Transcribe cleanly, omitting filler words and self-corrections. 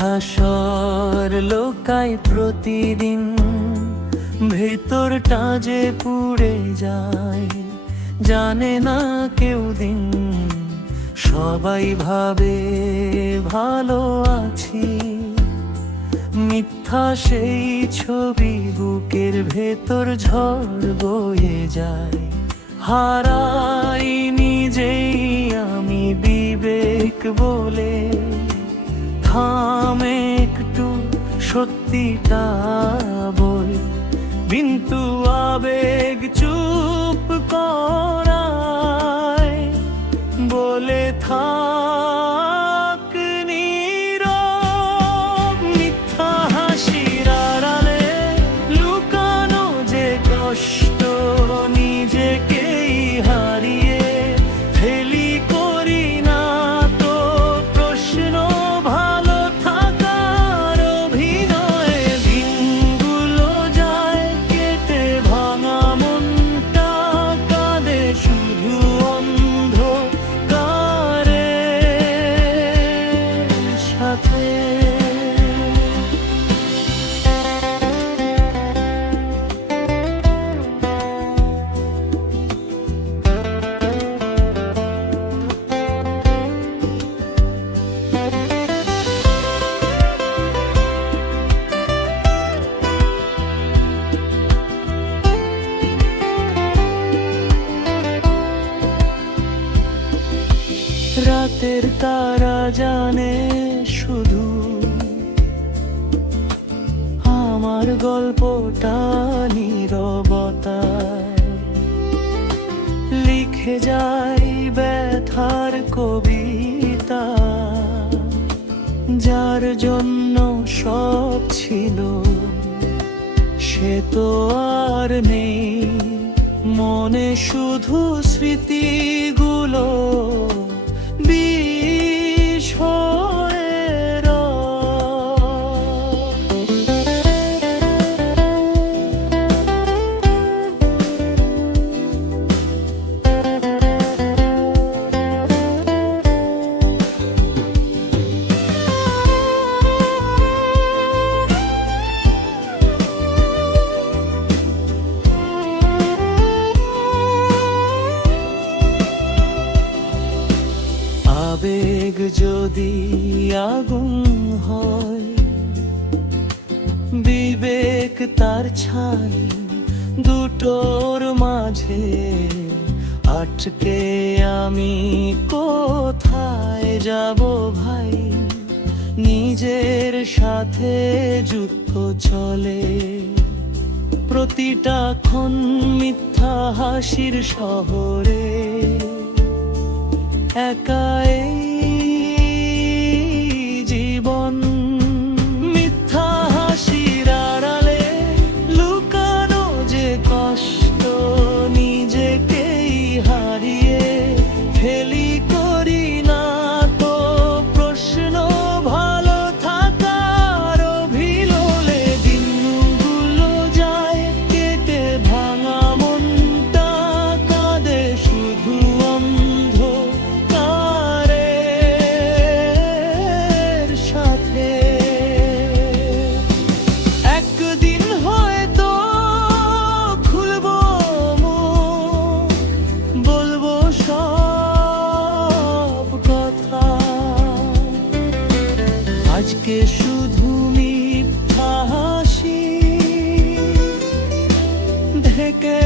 মিথ্যা স্বর লোকায় প্রতিদিন, ভেতরটা যে পুড়ে যায় জানে না কেউ দিন। সবাই ভাবে ভালো আছি, মিথ্যা সেই ছবি বুকের ভেতর ঝড় বয়ে যায়। হারাই নিজেই আমি বিবেক বলে, থামে একটু সত্যিটা বল, কিন্তু আবেগ চুপ করায় বলে থাক নীরব। মিথ্যা হাসির আড়ালে লুকানো যে কষ্ট, নিজেকেই হারিয়ে ফেলি করি না তো প্রশ্ন। ভালো থাকার অভিনয়ে দিনগুলো যায় কেটে, ভাঙা মনটা কাঁদে শুধু অন্ধকারের সাথে। রাতের তারা জানে শুধু আমার গল্পটা নীরবতায় লিখে যাই ব্যথার কবিতা। যার জন্য সব ছিল সে তো আর নেই, মনে শুধু স্মৃতিগুলো বিষ হয়ে আবেগ যদি আগুন হয়, বিবেক তার ছাই দুটোর মাঝে আটকে আমি কোথায় যাব ভাই। নিজের সাথে যুদ্ধ চলে প্রতিটা ক্ষণ মিথ্যা হাসির শহরে। একাই জীবন, মিথ্যা হাসির আড়ালে লুকানো যে কষ্ট, নিজেকেই হারিয়ে ফেলি করি না তো প্রশ্ন। ভালো থাকার অভিনয়ে দিনগুলো যায় কেটে, ভাঙা মনটা কাঁদে শুধু আজকে শুধু মিথ্যা হাসি ঢেকে